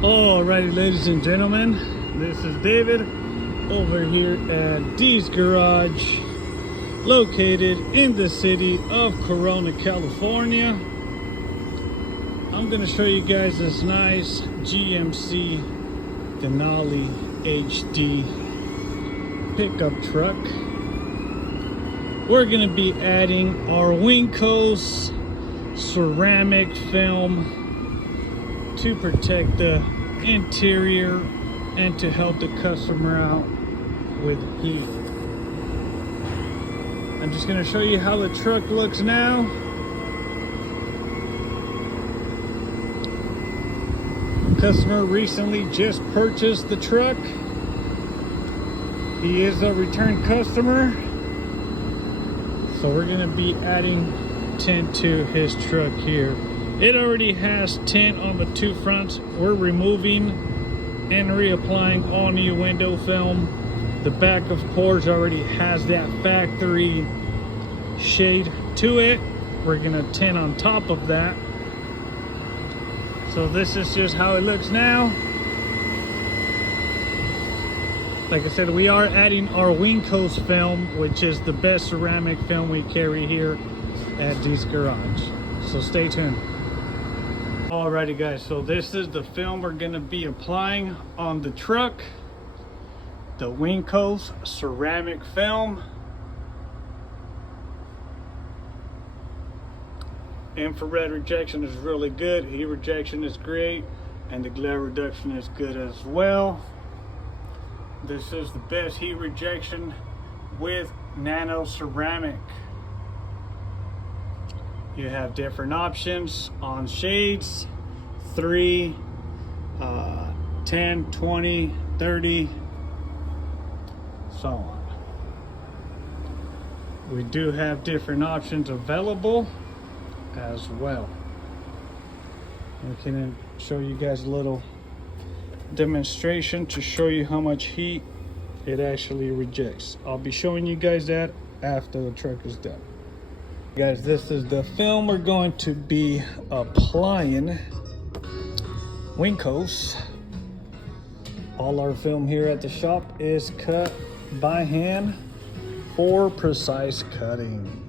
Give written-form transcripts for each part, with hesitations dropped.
Alrighty, ladies and gentlemen, this is David over here at D's Garage, located in the city of Corona, California. I'm going to show you guys this nice GMC Denali HD pickup truck. We're going to be adding our Wincos ceramic film to protect the interior and to help the customer out with heat. I'm just going to show you how the truck looks now. Customer recently just purchased the truck. He is a return customer, so we're going to be adding tint to his truck here. It already has tint on the two fronts. We're removing and reapplying all new window film. The back, of course, already has that factory shade to it. We're gonna tint on top of that. So this is just how it looks now. Like I said, we are adding our Wincos film, which is the best ceramic film we carry here at D's Garage. So stay tuned. Alrighty guys, so this is the film we're gonna be applying on the truck. The Wincos ceramic film. Infrared rejection is really good, heat rejection is great, and the glare reduction is good as well. This is the best heat rejection with nano ceramic. You have different options on shades, 3, 10, 20, 30, so on. We do have different options available as well. We can show you guys a little demonstration to show you how much heat it actually rejects. I'll be showing you guys that after the truck is done. Guys, this is the film we're going to be applying. Wincos. All our film here at the shop is cut by hand for precise cutting.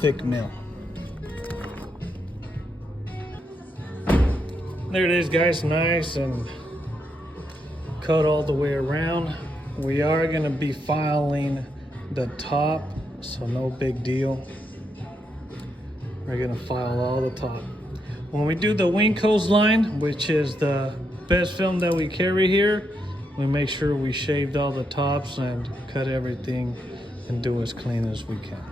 Thick mill. There it is, guys, nice and cut all the way around. We are going to be filing the top, so no big deal. We're gonna file all the top. When we do the Wincos line, which is the best film that we carry here, we make sure we shaved all the tops and cut everything and do as clean as we can.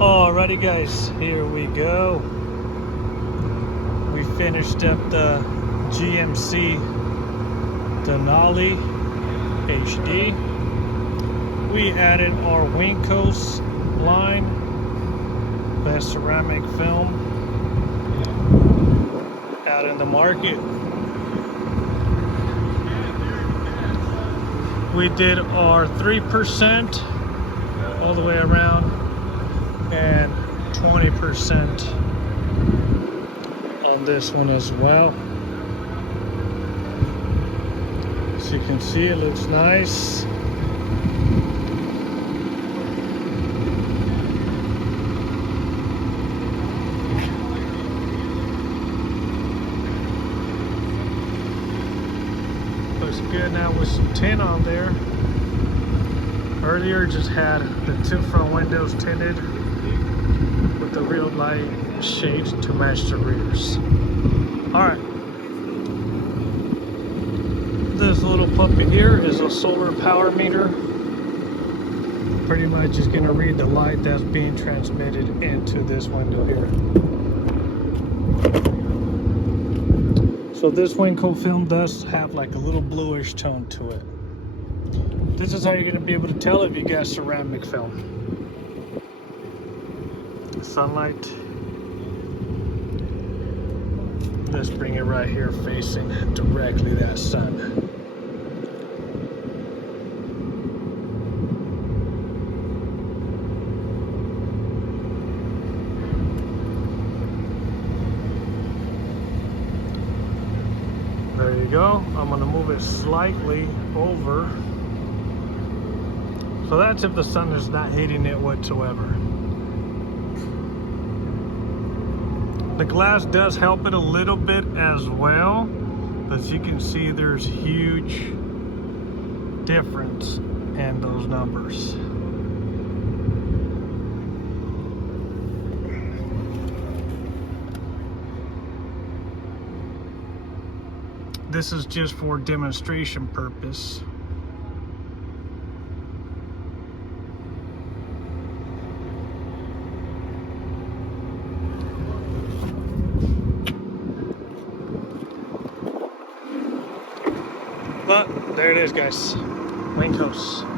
Alrighty guys, here we go. We finished up the GMC Denali HD. We added our Wincos line, best ceramic film out in the market. We did our 3% all the way around and 20% on this one as well. As you can see, it looks nice. looks good now with some tint on there. Earlier just had the two front windows tinted with the real light shades to match the rears. Alright. This little puppy here is a solar power meter. Pretty much is going to read the light that's being transmitted into this window here. So this Winco film does have like a little bluish tone to it. This is how you're going to be able to tell if you got ceramic film. Sunlight. Let's bring it right here facing directly that sun. There you go. I'm going to move it slightly over. So that's if the sun is not hitting it whatsoever. The glass does help it a little bit as well. As you can see, there's huge difference in those numbers. This is just for demonstration purpose. But there it is, guys. Wincos.